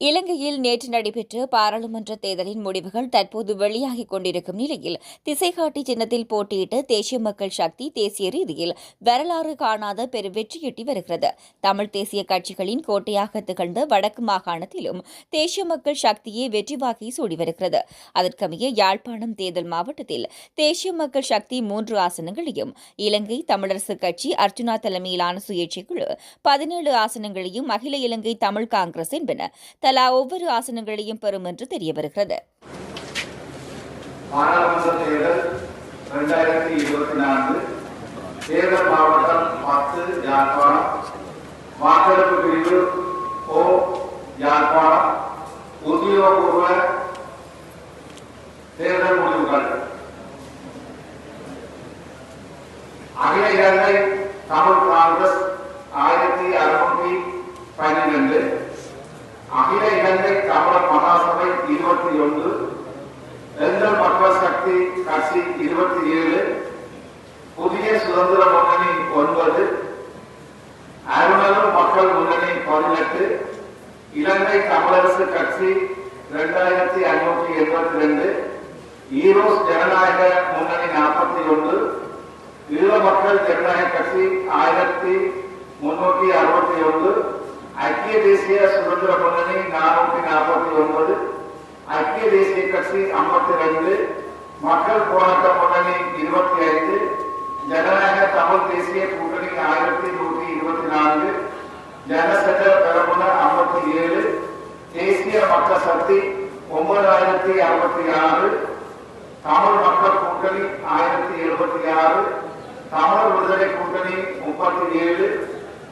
இலங்கையில் நேற்று நடைபெற்ற பாராளுமன்ற தேர்தலின் முடிவுகள் தற்போது வெளியாகிக் கொண்டிருக்கும் நிலையில் திசைகாட்டி சின்னத்தில் போட்டியிட்ட தேசிய மக்கள் சக்தி தேசிய ரீதியில் வரலாறு காணாத பெரு வெற்றியீட்டி வருகிறது. தமிழ் தேசிய கட்சிகளின் கோட்டையாக திகழ்ந்த வடக்கு மாகாணத்திலும் தேசிய மக்கள் சக்தியே வெற்றி வாக்கை சூடி வருகிறது. அதற்கமைய யாழ்ப்பாணம் தேர்தல் மாவட்டத்தில் தேசிய மக்கள் சக்தி மூன்று ஆசனங்களையும் இலங்கை தமிழரசுக் கட்சி அர்ஜுனா தலைமையிலான சுயேட்சை குழு பதினேழு ஆசனங்களையும் அகில இலங்கை தமிழ் காங்கிரஸ் என்பன தலா ஒவ்வொரு ஆசனங்களையும் பெறும் என்று தெரிய வருகிறது தேர்தல் மாவட்டம் பத்து யாழ்ப்பாணம். வாக்கெடுப்பு பிரிவு ஓ யாழ்ப்பாணம். உத்தியோகபூர்வ தேர்தல் முடிவுகள். அகில இலங்கை தமிழ் காங்கிரஸ் ஆயிரத்தி அறுநூற்றி பன்னிரெண்டு. அகில இலங்கை தமிழர் மகாசபை இருபத்தி ஒன்று எங்கள் மக்கள் சக்தி கட்சி இருபத்தி ஏழு புதிய சுதந்திர முன்னணி ஒன்பது அருணரும் மக்கள் முன்னணி பதினெட்டு இலங்கை தமிழரசு கட்சி இரண்டாயிரத்தி ஐநூற்றி எண்பத்தி ரெண்டு ஈரோஸ் ஜனநாயக முன்னணி நாற்பத்தி ஒன்று ஈழ மக்கள் ஜனநாயக கட்சி ஆயிரத்தி முன்னூற்றி அறுபத்தி ஒன்று ஐக்கிய தேசிய சுதந்திர முன்னணி நானூத்தி நாற்பத்தி ஒன்பது ஐக்கிய தேசிய கட்சி ஐம்பத்தி ரெண்டு மக்கள் போராட்ட முன்னணி இருபத்தி ஐந்து ஜனநாயக தமிழ் தேசிய கூட்டணி ஆயிரத்தி நூற்றி இருபத்தி நான்கு ஜனசங்க பெரமுன ஐம்பத்தி ஏழு தேசிய மக்கள் சக்தி ஒன்பதாயிரத்தி அறுபத்தி ஆறு தமிழ் மக்கள் கூட்டணி ஆயிரத்தி எழுபத்தி ஆறு தமிழ் விடுதலை கூட்டணி முப்பத்தி ஏழு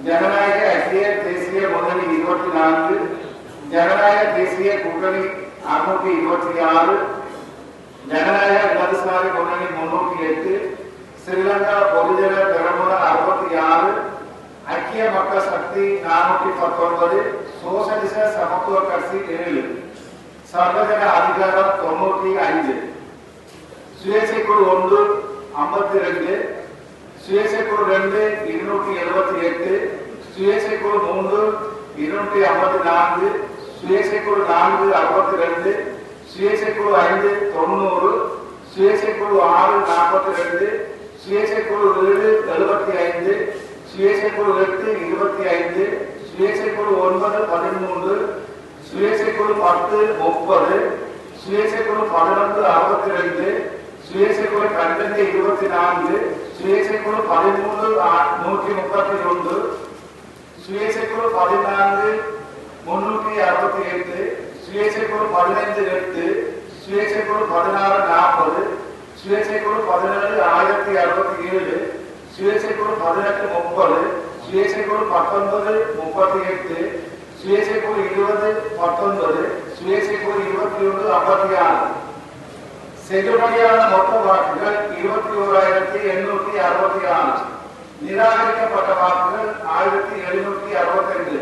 ஜனநாயக ஐக்கிய தேசிய முன்னணி இருபத்தி நான்கு ஜனநாயக தேசிய கூட்டணி அறுநூற்றி இருபத்தி ஆறு ஜனநாயக இடதுசாரி முன்னணி முன்னூற்றி எட்டு ஸ்ரீலங்கா பொதுஜன பெரமுன அறுபத்தி ஆறு ஐக்கிய மக்கள் சக்தி நானூற்றி பத்தொன்பது சோசலிச சமத்துவ கட்சி ஏழு சர்வஜன அதிகாரம் தொண்ணூற்றி ஐந்து சுயேட்சை குழு ஒன்று ஐம்பத்தி ரெண்டு சுயேட்சை குழு ரெண்டு இருநூற்றி எழுபத்தி எட்டு சுயேட்சை குழு மூன்று இருநூற்றி ஐம்பத்தி நான்கு சுயேட்சை குழு நான்கு அறுபத்தி ரெண்டு சுயேட்சை குழு ஐந்து தொண்ணூறு சுயேட்சை குழு ஆறு நாற்பத்தி ரெண்டு சுயேட்சை குழு ஏழு எழுபத்தி ஐந்து சுயேட்சை குழு எட்டு இருபத்தி ஐந்து சுயேட்சை குழு ஒன்பது பதிமூன்று சுயேட்சை குழு பத்து முப்பது சுயேட்சை குழு பதினொன்று அறுபத்தி ரெண்டு சுயேட்சை குழு பன்னெண்டு இருபத்தி நான்கு சுயேட்சை குழு பதிமூன்று நூற்றி முப்பத்தி ஒன்று சுயேட்சை குழு பதினான்கு முன்னூற்றி அறுபத்தி எட்டு சுயேட்சை குழு பதினைந்து எட்டு சுயேட்சை குழு பதினாறு நாற்பது சுயேட்சை குழு பதினேழு ஆயிரத்தி அறுபத்தி ஏழு சுயேட்சை குழு பதினெட்டு முப்பது சுயேட்சை குழு பத்தொன்பது முப்பத்தி எட்டு சுயேட்சை குழு இருபது பத்தொன்பது சுயேட்சை குழு இருபத்தி ஒன்று ஐம்பத்தி ஆறு செல்லுபடியான மொத்த வாக்குகள் இருபத்தி ஓராயிரத்தி எண்ணூற்றி அறுபத்தி ஆறு நிராகரிக்கப்பட்ட வாக்குகள் ஆயிரத்தி எழுநூற்றி அறுபத்தி ரெண்டு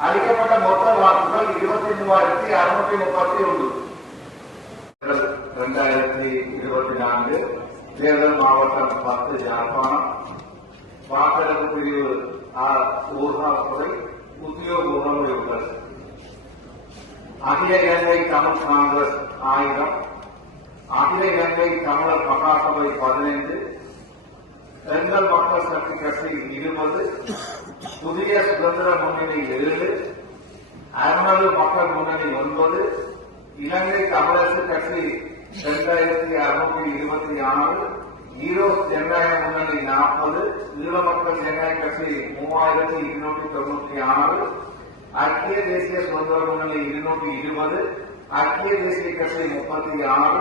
அளிக்கப்பட்ட மொத்த வாக்குகள் இருபத்தி மூவாயிரத்தி அறுநூற்றி முப்பத்தி ஒன்று இரண்டாயிரத்தி இருபத்தி நான்கு தேர்தல் மாவட்டம் பத்து யாழ்ப்பாணம். வாக்கெடுப்பு பிரிவு ஊர்காப்புறை உத்தியோகபூர்வ உள்ளது அகில இலங்கை தமிழ் காங்கிரஸ் ஆயிரம் அகில இலங்கை தமிழர் மகாசபை பதினைந்து. எங்கள் மக்கள் சக்தி கட்சி இருபது. புதிய சுதந்திர முன்னணி ஏழு. அருணது மக்கள் முன்னணி ஒன்பது. இலங்கை தமிழரசு கட்சி இரண்டாயிரத்தி அறுநூத்தி இருபத்தி ஆறு ஈரோஸ் ஜனநாயக முன்னணி நாற்பது ஈழ மக்கள் ஜனநாயக கட்சி மூவாயிரத்தி இருநூற்றி தொண்ணூற்றி ஆறு ஐக்கிய தேசிய சுதந்திர முன்னணி இருநூற்றி இருபது ஐக்கிய தேசிய கட்சி முப்பத்தி ஆறு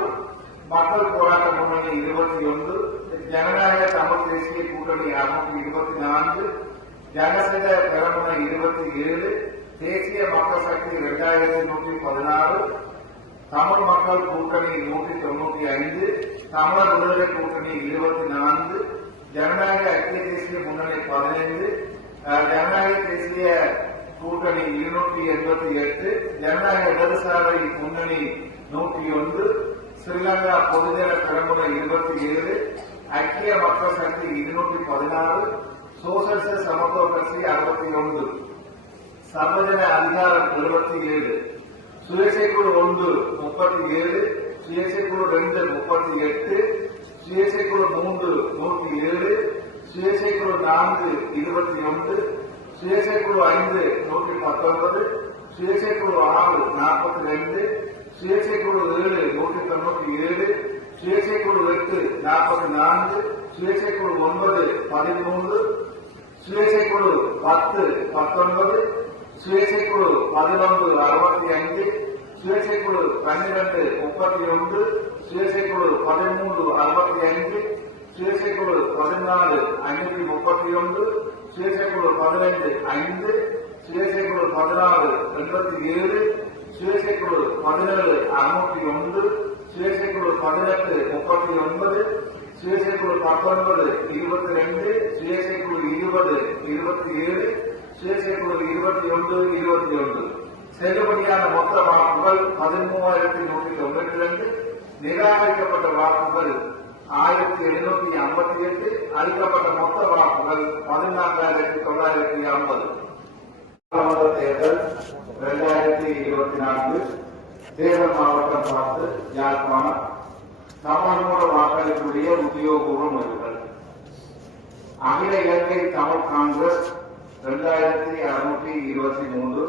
மக்கள் போராட்ட முன்னணி இருபத்தி ஒன்று ஜனநாயக தமிழ் தேசிய கூட்டணி அறுநூற்றி இருபத்தி நான்கு ஜனசங்க பெரமுனை இருபத்தி ஏழு தேசிய மக்கள் சக்தி இரண்டாயிரத்தி நூற்றி பதினாறு தமிழ் மக்கள் கூட்டணி நூற்றி தொண்ணூற்றி ஐந்து தமிழர் விடுதலை கூட்டணி இருபத்தி நான்கு ஜனநாயக ஐக்கிய தேசிய முன்னணி பதினைந்து ஜனநாயக தேசிய கூட்டணி இருநூற்றி எண்பத்தி எட்டு ஜனநாயக இடதுசாரி முன்னணி நூற்றி ஒன்று ஸ்ரீலங்கா பொதுஜன பெரம்புரை இருபத்தி ஏழு ஐக்கிய மக்கள் சக்தி இருநூற்றி பதினாறு சோசலிச சமத்துவ கட்சி அறுபத்தி ஒன்று சர்வஜன அதிகாரம் எழுபத்தி ஏழு. சுயேட்சை குழு ஒன்று முப்பத்தி ஏழு சுயேட்சை குழு ரெண்டு முப்பத்தி எட்டு சுயேட்சை குழு மூன்று நூற்றி ஏழு சுயேட்சை குழு நான்கு இருபத்தி ஒன்று சுயேட்சை குழு ஐந்து நூற்றி பத்தொன்பது சுயேட்சை குழு ஆறு நாற்பத்தி ரெண்டு சுயேட்சை குழு ஏழு நூற்றி தொண்ணூற்றி ஏழு சுயேட்சை குழு எட்டு நாற்பத்தி நான்கு சுயேட்சை குழு ஒன்பது பதிமூன்று சுயேட்சை குழு பத்து பத்தொன்பது சுயேட்சை குழு பதினொன்று அறுபத்தி ஐந்து சுயேட்சை குழு பன்னிரண்டு முப்பத்தி ஒன்று சுயேட்சை குழு பதிமூன்று அறுபத்தி ஐந்து சுயேட்சை குழு பதினாலு ஐநூற்றி முப்பத்தி ஒன்று சுயேட்சை குழு பதினைந்து ஐந்து சுயேட்சை குழு பதினாறு எண்பத்தி ஏழு சுயேட்சை குழு பதினேழு அறுநூற்றி ஒன்று சுயேட்சை குழு பதினெட்டு முப்பத்தி ஒன்பது சுயேட்சை குழு பத்தொன்பது இருபத்தி ரெண்டு சுயேட்சை குழு இருபது இருபத்தி ஏழு சுயேட்சை குழு இருபத்தி ஒன்று இருபத்தி ஒன்று. செல்லுபடியான மொத்த வாக்குகள் பதிமூவாயிரத்தி நூற்றி தொண்ணூற்றி ரெண்டு நிராகரிக்கப்பட்ட வாக்குகள் ஆயிரத்தி எழுநூத்தி ஐம்பத்தி எட்டு அளிக்கப்பட்ட மொத்த வாக்குகள் பதினான்காயிரத்தி தொள்ளாயிரத்தி ஐம்பது. தேர்தல் இரண்டாயிரத்தி இருபத்தி நான்கு தேர்தல் மாவட்டம் பார்த்து யாழ்ப்பாணம் தமிழ்மூல வாக்களிப்புடைய உத்தியோகபூர்வ முடிவுகள். அகில இலங்கை தமிழ் காங்கிரஸ் இரண்டாயிரத்தி அறுநூற்றி இருபத்தி மூன்று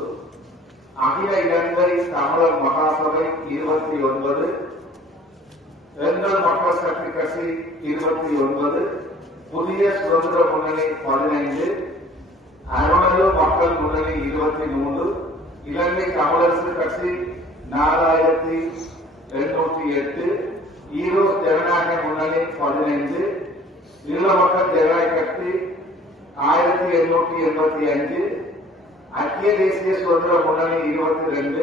அகில இலங்கை தமிழர் மகாசபை இருபத்தி ஒன்பது பெண்கள் மக்கள் சக்தி கட்சி இருபத்தி ஒன்பது புதிய சுதந்திர முன்னணி பதினைந்து அருணலூர் மக்கள் முன்னணி இருபத்தி மூன்று இலங்கை தமிழரசு கட்சி நாலாயிரத்தி எண்ணூற்றி எட்டு ஈரோ ஜனநாயக முன்னணி பதினைந்து ஈழ மக்கள் ஜனநாயக கட்சி ஆயிரத்தி எண்ணூற்றி எண்பத்தி அஞ்சு ஐக்கிய தேசிய சுதந்திர முன்னணி இருபத்தி ரெண்டு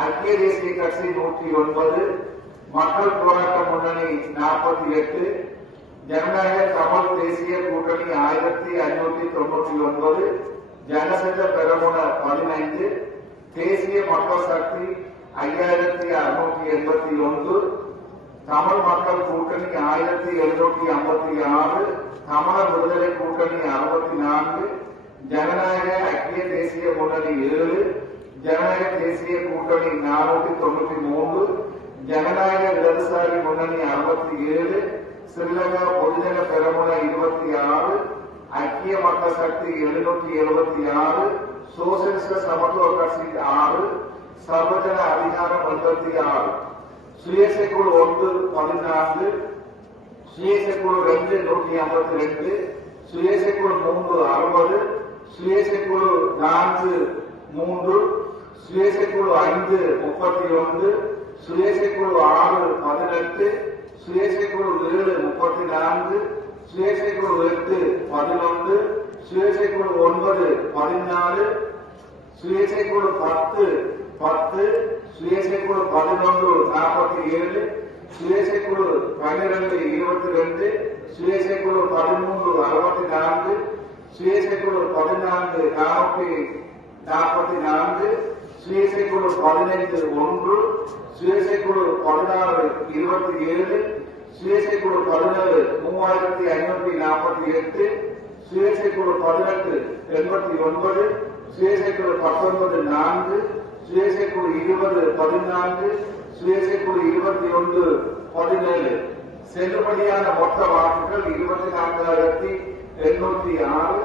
ஐக்கிய தேசிய கட்சி நூற்றி ஒன்பது மக்கள் போராட்ட முன்னணி நாற்பத்தி எட்டு ஜனநாயக தமிழ் தேசிய கூட்டணி ஆயிரத்தி ஐநூத்தி தொண்ணூற்றி ஒன்பது ஜனசங்க பெரமுன பதினைந்து தேசிய மக்கள் சக்தி ஐயாயிரத்தி அறுநூற்றி எண்பத்தி ஒன்று தமிழ் மக்கள் கூட்டணி ஆயிரத்தி எழுநூற்றி ஐம்பத்தி ஆறு தமிழர் விடுதலை கூட்டணி அறுபத்தி நான்கு ஜனநாயக ஐக்கிய தேசிய முன்னணி ஏழு ஜனநாயக தேசிய கூட்டணி நானூத்தி தொண்ணூற்றி மூன்று ஜனநாயக இடதுசாரி முன்னணி அறுபத்தி ஏழு ஸ்ரீலங்கா பொதுஜன பெரமுன இருபத்தி ஆறு ஐக்கிய மக்கள் சக்தி எழுநூற்றி எழுபத்தி ஆறு சோசியலிச சமத்துவ கட்சி ஆறு சர்வஜன அதிகாரம் எண்பத்தி ஆறு. சுயேட்சை குழு ஒன்று பதினான்கு சுயேட்சை குழு ரெண்டு நூற்றி ஐம்பத்தி ரெண்டு சுயேட்சை குழு மூன்று அறுபது சுயேட்சை குழு நான்கு மூன்று சுயேட்சை குழு ஐந்து முப்பத்தி ஒன்று சுயேட்சை குழு ஆறு பதினெட்டு சுயேட்சை குழு ஏழு முப்பத்தி நான்கு சுயேட்சை குழு எட்டு பதினொன்று சுயேட்சை குழு ஒன்பது பதினாலு சுயேசைக்குழு குழு பத்து பத்து சுயேசைக்குழு குழு பதினொன்று நாற்பத்தி ஏழு சுயேசைக்குழு குழு பன்னிரண்டு இருபத்தி ரெண்டு சுயேசைக்குழு குழு பதிமூன்று அறுபத்தி நான்கு சுயேசைக்குழு பதினான்கு நாற்பத்தி நாற்பத்தி நான்கு சுயேட்சை பதினைந்து ஒன்று சுயேசைக்குழு பதினாறு இருபத்தி ஏழு சுயேசைக்குழு பதினேழு மூவாயிரத்தி ஐநூத்தி நாற்பத்தி எட்டு சுயேசைக்குழு பதினெட்டு எண்பத்தி ஒன்பது சுயேசைக்குழு பத்தொன்பது நான்கு சுயேசைக்குழு இருபது பதினான்கு சுயேசைக்குழு இருபத்தி ஒன்று பதினேழு. செல்லுபடியான மொத்த வாக்குகள் இருபத்தி நான்காயிரத்தி எண்ணூத்தி ஆறு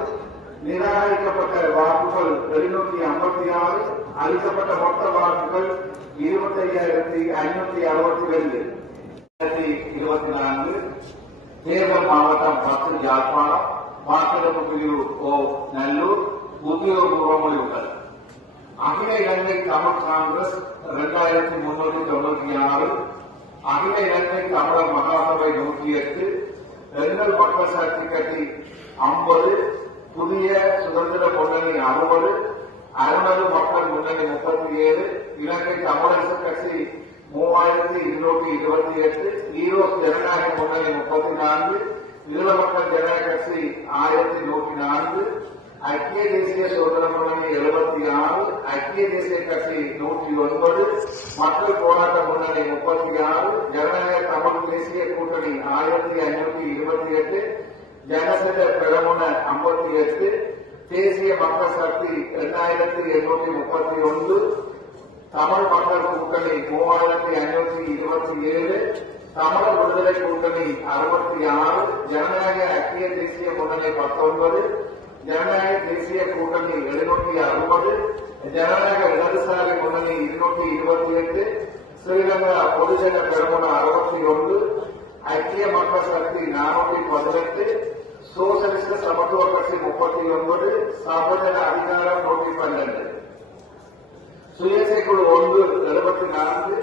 நிராகரிக்கப்பட்ட வாக்குகள் எழுநூத்தி ஐம்பத்தி ஆறு அளிக்கப்பட்ட மொத்த வாக்குகள் இருபத்தி ஐயாயிரத்தி ஐநூத்தி அறுபத்தி ரெண்டு. இருபத்தி நான்கு தேர்தல் மாவட்டம் பத்து யாழ்ப்பாணம் வாக்கெடுப்பு பிரிவு ஓ நல்லூர் உத்தியோகபூர்வ முடிவுகள். அகில இலங்கை தமிழ் காங்கிரஸ் இரண்டாயிரத்தி முன்னூற்றி தொண்ணூற்றி ஆறு அகில இலங்கை தமிழர் மகாசபை நூற்றி எட்டு எங்கள் மக்கள் சக்தி கட்சி ஐம்பது புதிய சுதந்திர முன்னணி அறுபது அறுநூறு மக்கள் முன்னணி முப்பத்தி ஏழு இலங்கை தமிழரசு கட்சி மூவாயிரத்தி இருநூற்றி இருபத்தி எட்டு ஈரோஸ் ஜனநாயக முன்னணி முப்பத்தி நான்கு ஈழ மக்கள் ஜனநாயக கட்சி ஆயிரத்தி நூற்றி நான்கு ஐக்கிய தேசிய சுதந்திர முன்னணி எழுபத்தி ஆறு ஐக்கிய தேசிய கட்சி நூற்றி ஒன்பது மக்கள் போராட்ட முன்னணி முப்பத்தி ஆறு ஜனநாயக தமிழ் தேசிய கூட்டணி ஆயிரத்தி ஐநூற்றி இருபத்தி எட்டு ஜனசங்க பெரமுன ஐம்பத்தி எட்டு தேசிய மக்கள் சக்தி இரண்டாயிரத்தி எண்ணூத்தி முப்பத்தி ஒன்று தமிழ் மக்கள் கூட்டணி மூவாயிரத்தி ஐநூத்தி இருபத்தி ஏழு தமிழ் விடுதலை கூட்டணி அறுபத்தி ஆறு ஜனநாயக ஐக்கிய தேசிய கூட்டணி பத்தொன்பது ஜனநாயக தேசிய கூட்டணி எழுநூத்தி அறுபது ஜனநாயக இடதுசாரி கூட்டணி இருநூற்றி இருபத்தி எட்டு ஸ்ரீலங்கா பொதுஜன பெருமுன அறுபத்தி ஒன்று ஐக்கிய மக்கள் சக்தி நானூற்றி பதினெட்டு சோசலிஸ்ட் சமத்துவ கட்சி முப்பத்தி ஒன்பது சகோதர அதிகாரம் நூற்றி பன்னெண்டு சுயேட்சை குழு ஒன்று எழுபத்தி நான்கு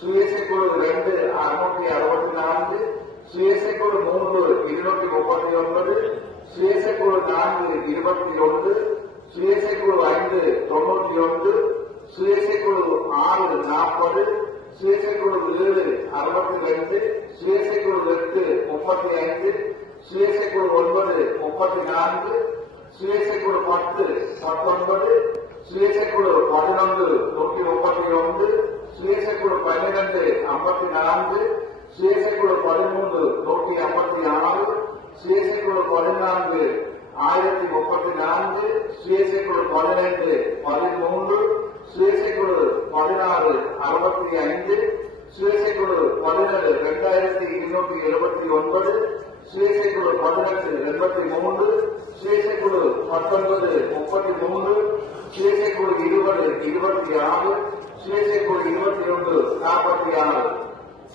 சுயேட்சை குழு இரண்டு அறுநூற்றி அறுபத்தி நான்கு சுயேட்சை குழு மூன்று இருநூற்றி முப்பத்தி ஒன்பது சுயேட்சை குழு நான்கு இருபத்தி ஒன்று சுயேட்சை குழு ஐந்து தொண்ணூற்றி ஒன்று சுயேட்சை குழு ஆறு நாற்பது சுயேட்சை குழு ஏழு அறுபத்தி ரெண்டு சுயேட்சை குழு எட்டு முப்பத்தி ஐந்து சுயேசை குழு ஒன்பது முப்பத்தி நான்கு சுயேசை குழு பத்து பத்தொன்பது சுயேசை குழு பதினொன்று நூற்றி முப்பத்தி ஒன்று சுயேசை குழு பன்னிரண்டு ஐம்பத்தி நான்கு சுயேசை குழு பதிமூன்று நூற்றி ஐம்பத்தி ஆறு சுயேசை குழு பதினான்கு ஆயிரத்தி முப்பத்தி நான்கு சுயேசை குழு பதினைந்து பதிமூன்று சுயேசை குழு பதினாறு அறுபத்தி ஐந்து சுயேசை குழு பதினேழு இரண்டாயிரத்தி இருநூற்றி எழுபத்தி ஒன்பது சுயேட்சை குழு பதினெட்டு எண்பத்தி மூன்று சுயேட்சை குழு பத்தொன்பது முப்பத்தி மூன்று சுயேட்சை குழு இருபது இருபத்தி ஆறு சுயேட்சை குழு இருபத்தி ஒன்று நாற்பத்தி ஆறு.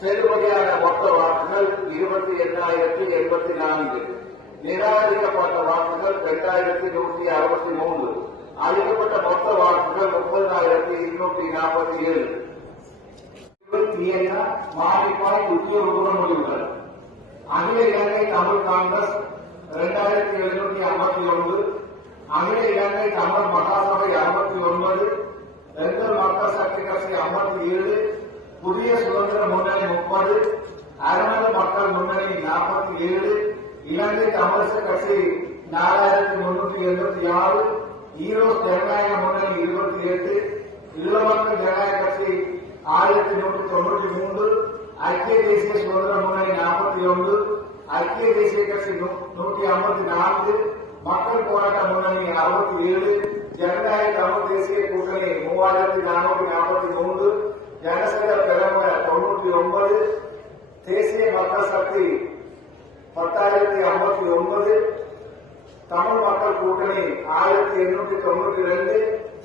செல்லுபடியான மொத்த வாக்குகள் இருபத்தி எட்டாயிரத்தி எண்பத்தி நான்கு. நிராகரிக்கப்பட்ட வாக்குகள் இரண்டாயிரத்தி நூற்றி அறுபத்தி மூன்று. அளிக்கப்பட்ட மொத்த வாக்குகள் முப்பதாயிரத்தி இருநூற்றி நாற்பத்தி ஏழு. மாறிப்பாய் உத்தியோகபூர்வ முடிவுகள். அகில இலங்கை தமிழ் காங்கிரஸ் இரண்டாயிரத்தி எழுநூற்றி ஐம்பத்தி ஒன்று அகில இலங்கை தமிழ் மகாசபை அறுபத்தி ஒன்பது பெண்கள் மக்கள் சக்தி கட்சி ஐம்பத்தி ஏழு புதிய சுதந்திர முன்னணி முப்பது அரணல் மக்கள் முன்னணி நாற்பத்தி ஏழு இலங்கை தமிழரசு கட்சி நாலாயிரத்தி முன்னூத்தி எண்பத்தி ஆறு ஈரோஸ் ஜனநாயக முன்னணி இருபத்தி எட்டு ஈழமக்கள் ஜனநாயக கட்சி ஆயிரத்தி நூற்றி தொண்ணூற்றி மூன்று ஐக்கிய தேசிய சுதந்திர முன்னணி நாற்பத்தி ஒன்று ஐக்கிய தேசிய கட்சி நூ- நூற்றி ஐம்பத்தி நான்கு மக்கள் போராட்ட முன்னணி அறுபத்தி ஏழு ஜனநாயக தமிழ் தேசிய கூட்டணி மூவாயிரத்தி நானூற்றி நாற்பத்தி மூன்று ஜனசங்க பெரும தொண்ணூற்றி ஒன்பது தேசிய மக்கள் சக்தி பத்தாயிரத்தி ஐம்பத்தி ஒன்பது தமிழ் மக்கள் கூட்டணி ஆயிரத்தி எண்ணூற்றி தொண்ணூற்றி ரெண்டு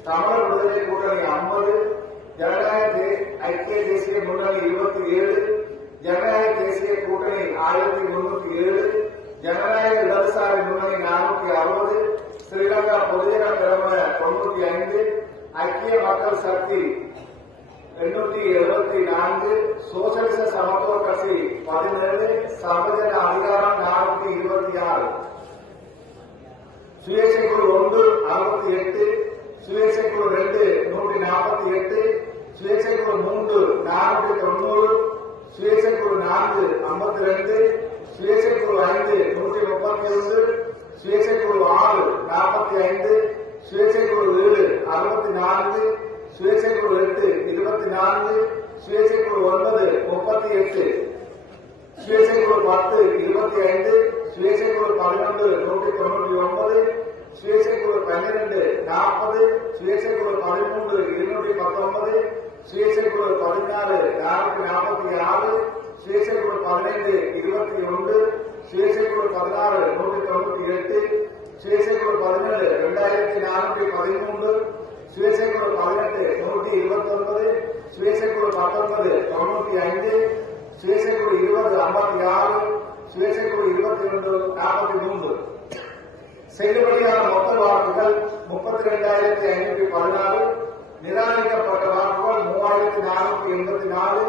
தமிழர் விடுதலை கூட்டணி ஐம்பது ஜனநாயக ஐக்கிய தேசிய முன்னணி இருபத்தி ஏழு ஜனநாயக தேசிய கூட்டணி ஆயிரத்தி முன்னூத்தி ஏழு ஜனநாயக இடதுசாரி முன்னணி நானூத்தி அறுபது ஸ்ரீலங்கா பொதுஜன பெரும தொண்ணூத்தி ஐந்து ஐக்கிய மக்கள் சக்தி எண்ணூத்தி எழுபத்தி நான்கு சோசியலிச சமத்துவ கட்சி பதினேழு சமஜன அதிகாரம் நானூத்தி இருபத்தி ஆறு. சுயேட்சை குழு ஒன்று அறுபத்தி எட்டு சுயேட்சை குழு ரெண்டு நூற்றி நாற்பத்தி எட்டு சுயேட்சை குழு மூன்று நானூற்றி தொண்ணூறு சுயேட்சை குழு நான்கு ஐம்பத்தி ரெண்டு சுயேட்சை குழு ஐந்து நூற்றி முப்பத்தி ஒன்று சுயேட்சை குழு ஆறு நாற்பத்தி ஐந்து சுயேட்சை குழு ஏழு அறுபத்தி நான்கு சுயேட்சை குழு எட்டு இருபத்தி நான்கு சுயேட்சை குழு ஒன்பது முப்பத்தி எட்டு சுயேட்சை குழு பத்து இருபத்தி ஐந்து சுயேட்சை குழு பதினொன்று நூற்றி தொண்ணூற்றி ஒன்பது சுயேட்சை குழு பன்னிரண்டு நாற்பது சுயேட்சை குழு பதிமூன்று இருநூற்றி பத்தொன்பது சுயேட்சை குழு பதினாறு நானூற்றி நாற்பத்தி ஆறு சுயேட்சை குழு பதினைந்து இருபத்தி ஒன்று சுயேட்சை குழு பதினாறு நூற்றி தொண்ணூற்றி எட்டு சுயேட்சை குழு பதினேழு இரண்டாயிரத்தி நானூற்றி பதிமூன்று சுயேட்சை குழு பதினெட்டு நூற்றி இருபத்தி ஒன்பது சுயேட்சை குழு பத்தொன்பது தொண்ணூற்றி ஐந்து சுயேட்சை குழு இருபது ஐம்பத்தி ஆறு சுயேட்சை குழு இருபத்தி ஒன்று நாற்பத்தி மூன்று. செல்லுபடியான மொத்த வாக்குகள் முப்பத்தி ரெண்டாயிரத்தி ஐநூற்றி பதினாறு நிராகரிக்கப்பட்ட வாக்குகள் மூவாயிரத்தி நானூற்றி எண்பத்தி நாலு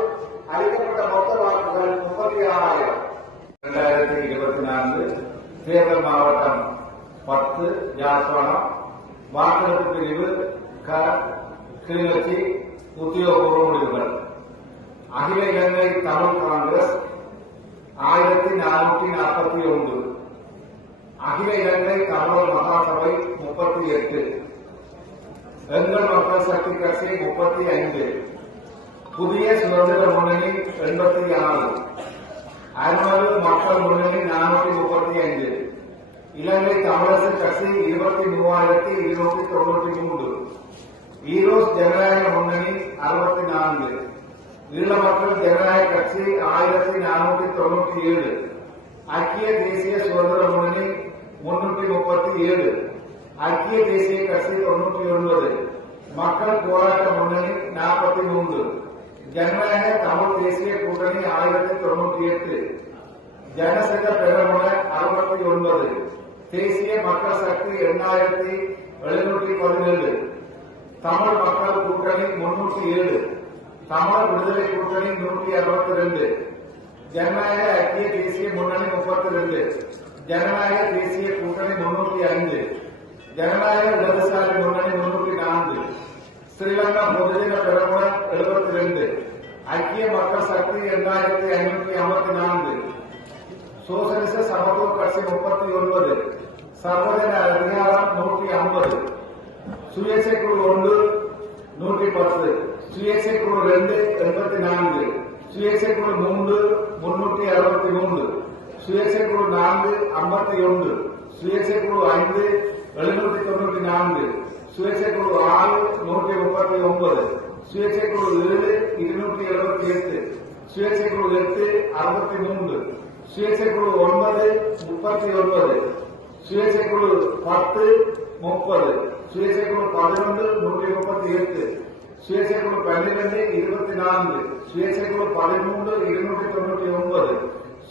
அளிக்கப்பட்ட மொத்த வாக்குகள் முப்பத்தி ஆறாயிரம். இரண்டாயிரத்தி இருபத்தி நான்கு தேர்தல் மாவட்டம் பத்து யாழ்ப்பாணம். வாக்கெடுப்பு பிரிவு க கிளிநொச்சி உத்தியோகபூர்வ முடிவுகள். அகில இலங்கை தமிழ் காங்கிரஸ் ஆயிரத்தி நானூற்றி நாற்பத்தி அகில இலங்கை தமிழர் மகாசபை முப்பத்தி எட்டு. எங்கள் மக்கள் சக்தி கட்சி முப்பத்தி ஐந்து. புதிய சுதந்திர முன்னணி எண்பத்தி ஆறு. அருமது மக்கள் முன்னணி நானூற்றி முப்பத்தி ஐந்து. இலங்கை தமிழரசு கட்சி இருபத்தி மூவாயிரத்தி இருநூத்தி தொண்ணூற்றி மூன்று. ஈரோஸ் ஜனநாயக முன்னணி அறுபத்தி நான்கு. ஈழ மக்கள் ஜனநாயக கட்சி ஆயிரத்தி நானூற்றி தொண்ணூற்றி ஏழு. ஐக்கிய தேசிய சுதந்திர முப்பத்தி ஏழு ஐக்கிய தேசிய கட்சி தொண்ணூற்றி ஒன்பது மக்கள் போராட்ட முன்னணி நாற்பத்தி மூன்று ஜனநாயக தமிழ் தேசிய கூட்டணி ஆயிரத்தி தொண்ணூற்றி எட்டு ஜனசங்க பெருமுன அறுபத்தி ஒன்பது தேசிய மக்கள் சக்தி எண்ணாயிரத்தி எழுநூற்றி பதினேழு தமிழ் மக்கள் கூட்டணி முன்னூற்றி ஏழு தமிழ் விடுதலை கூட்டணி நூற்றி அறுபத்தி ரெண்டு ஜனநாயக ஐக்கிய தேசிய முன்னணி முப்பத்தி ரெண்டு ஜனநாயக தேசிய கூட்டணி முன்னூற்றி ஐந்து ஜனநாயக இடதுசாரி முன்னணி முன்னூற்றி நான்கு ஸ்ரீலங்கா பொதுஜன பெருமுன எழுபத்தி ரெண்டு ஐக்கிய மக்கள் சக்தி இரண்டாயிரத்தி ஐநூற்றி ஐம்பத்தி நான்கு சோசலிச சமத்துவ கட்சி முப்பத்தி ஒன்பது சர்வதேச அதிகாரம் நூற்றி ஐம்பது சுயேட்சை குழு ஒன்று நூற்றி பத்து சுயேட்சை குழு ரெண்டு எண்பத்தி நான்கு சுயேட்சை குழு மூன்று முன்னூற்றி அறுபத்தி மூன்று சுயேட்சை குழு நான்கு ஐம்பத்தி ஒன்று சுயேட்சை குழு ஐந்து எழுநூத்தி தொண்ணூத்தி நான்கு. சுயேட்சை குழு ஆறு நூற்றி முப்பத்தி ஒன்பது. சுயேட்சை குழு ஏழு இருநூற்றி எழுபத்தி எட்டு சுயேட்சை குழு எட்டு அறுபத்தி மூன்று. சுயேட்சை குழு ஒன்பது முப்பத்தி ஒன்பது. சுயேட்சை குழு பத்து முப்பது சுயேட்சை குழு பதினொன்று நூற்றி முப்பத்தி எட்டு சுயேட்சை குழு பன்னிரண்டு இருபத்தி நான்கு சுயேட்சை குழு பதிமூன்று இருநூற்றி தொண்ணூற்றி ஒன்பது.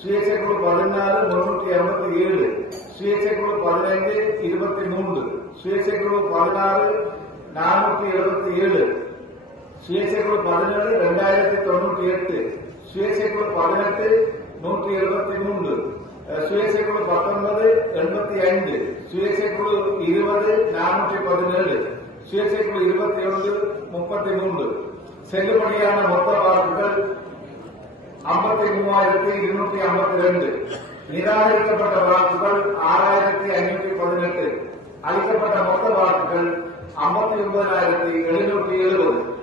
சுயேட்சை குழு பதினாறு முன்னூத்தி அறுபத்தி ஏழு. சுயேட்சை குழு பதினைந்து இருபத்தி மூன்று. சுயேட்சை குழு பதினாறு நானூற்றி எழுபத்தி ஏழு. சுயேட்சை குழு பதினேழு ரெண்டாயிரத்தி தொண்ணூற்றி எட்டு. சுயேட்சை குழு பதினெட்டு நூற்றி எழுபத்தி மூன்று. சுயேட்சை குழு பத்தொன்பது எண்பத்தி ஐந்து. சுயேட்சை குழு இருபது நானூற்றி பதினேழு. சுயேட்சை குழு இருபத்தி ஒன்று முப்பத்தி மூன்று. செல்லுபடியான மொத்த வாக்குகள் ஐம்பத்தி மூவாயிரத்தி இருநூத்தி ஐம்பத்தி ரெண்டு. நிராகரிக்கப்பட்ட வாக்குகள் ஆறாயிரத்தி ஐநூத்தி பதினெட்டு. அளிக்கப்பட்ட மொத்த வாக்குகள் ஐம்பத்தி ஒன்பதாயிரத்தி எழுநூற்றி எழுபது.